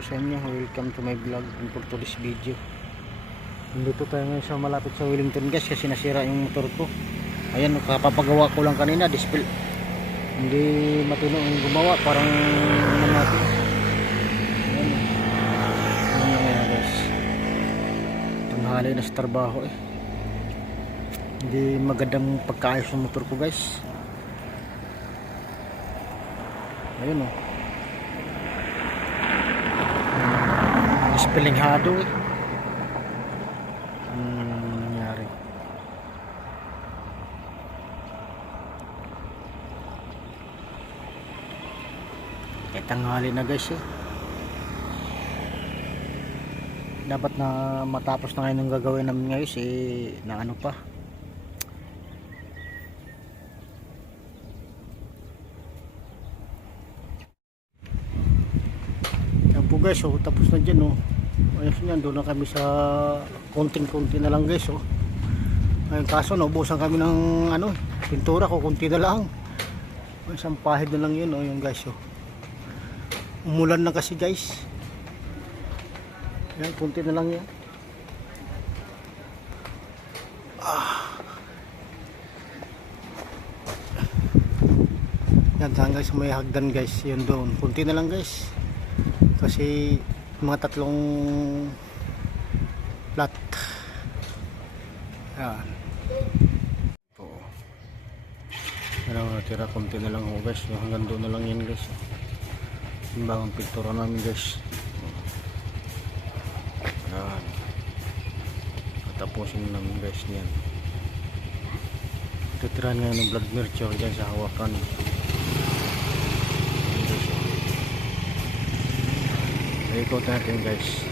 sa inyo. Welcome to my vlog and for today's video. Nandito tayo ngayon sa malapit sa Wellington guys kasi nasira yung motor ko. Ayan, kapapagawa ko lang kanina. Display. Hindi matino yung gumawa. Parang ano natin. Ayan. Ano na ngayon guys. Tanghali na sa trabaho eh. Hindi magandang pagkaayos ng motor ko guys. Ayun oh. Spellinghado eh. Anong nangyari? Eh, tanghali na guys eh. Dapat na matapos na ngayon ang gagawin namin ngayon eh, na ano pa. Po guys, oh, tapos na dyan oh. Ayos yan, doon na kami sa konting-konti na lang guys oh. Ngayon kaso naubusan kami ng ano, pintura ko, konti na lang. Isang pahid na lang yun oh, yung guys oh. Umulan na kasi guys. Yan, konti na lang yan. Yan, hanggang sa may hagdan guys, yun doon. Kunti na lang guys. Kasi mga tatlong plat. Yan. Oo. Ano, natira kunti na lang ho guys. Hanggang doon na lang yan guys. Yung bagong pintura namin guys. Yan. Tapusin namin guys yan. Titirahan ngayon ng blood mercure dyan sa hawakan. Ikot natin guys.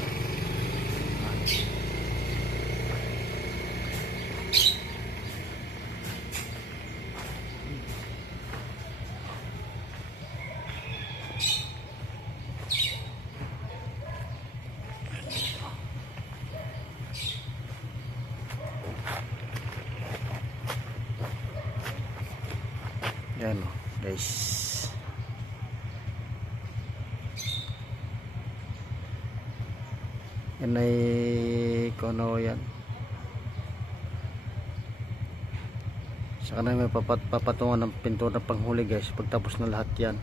Yan o, guys. Yan ay ano yan. Saka na may papat papatungan ng pintura panghuli guys pagtapos na lahat yan.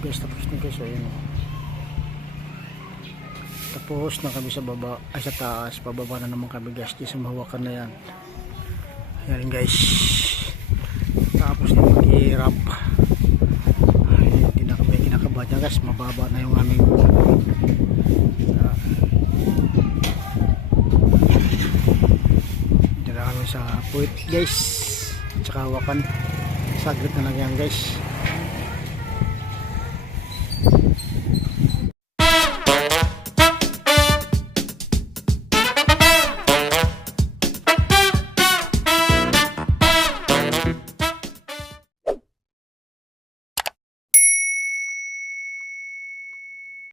Guys, tapos na guys, ayun o. Tapos na kami sa baba, ay sa taas, pababa na naman kami guys, di sa mahawakan na yan. Yan guys. Tapos na maghihirap. Ay, hindi na kami kinakabahan niya guys, mababa na yung aming. Dito na kami sa puwit guys. Tsaka hawakan. Saglit na lang yan guys.